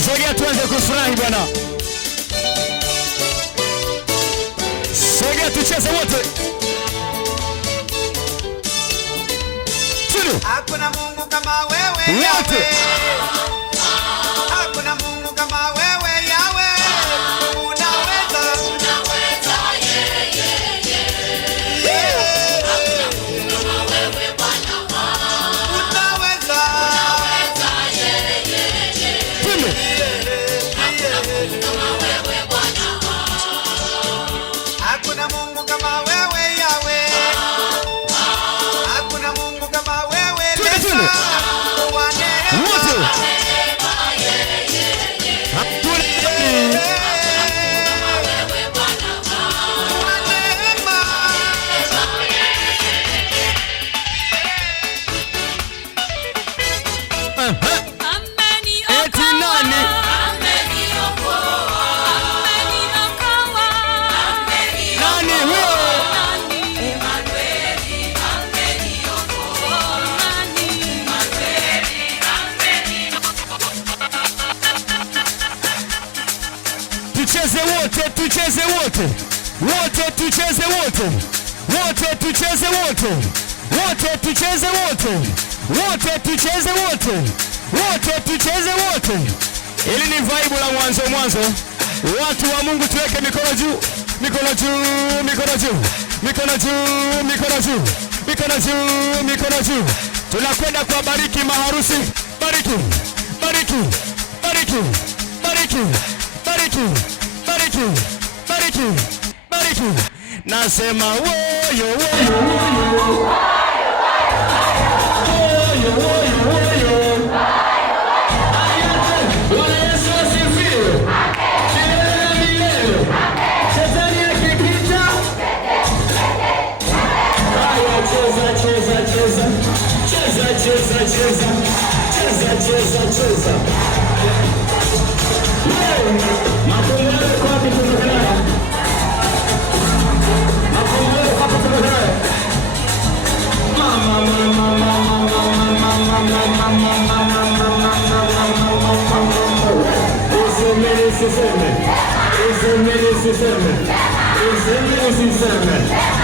Sogea tuanze kufurahi bwana. Sogea tucheze wote. Hakuna Mungu kama wewe Yahweh. Hakuna Mungu kama wewe Yahweh. Unaweza Hakuna Mungu kama wewe Bwana. Unaweza Hakuna Mungu kama wewe Bwana. Hakuna Mungu kama wewe Yahweh. Hakuna Mungu kama wewe Lesa. Tucheze wote, tucheze wote. Wote tucheze wote. Wote tucheze wote. Wote tucheze wote. Wote tucheze wote. Wote tucheze wote. Ili ni vibe la mwanzo. Watu wa Mungu tuweke mikono juu. Mikono juu, mikono juu. Mikono juu, mikono juu. Mikono juu, mikono juu. Tunakwenda kuwabariki maharusi. Bariki. Bariki. Bariki. Bariki. Bariki, bariki, bariki, bariki. Nasema woyo, woyo, woyo. Woyo, woyo, woyo. Bwana Yesu asifiwe. Milele milele. Shetani akipita. Haya, cheza, cheza, cheza. Cheza, cheza, cheza. Cheza, cheza, cheza. Iseme.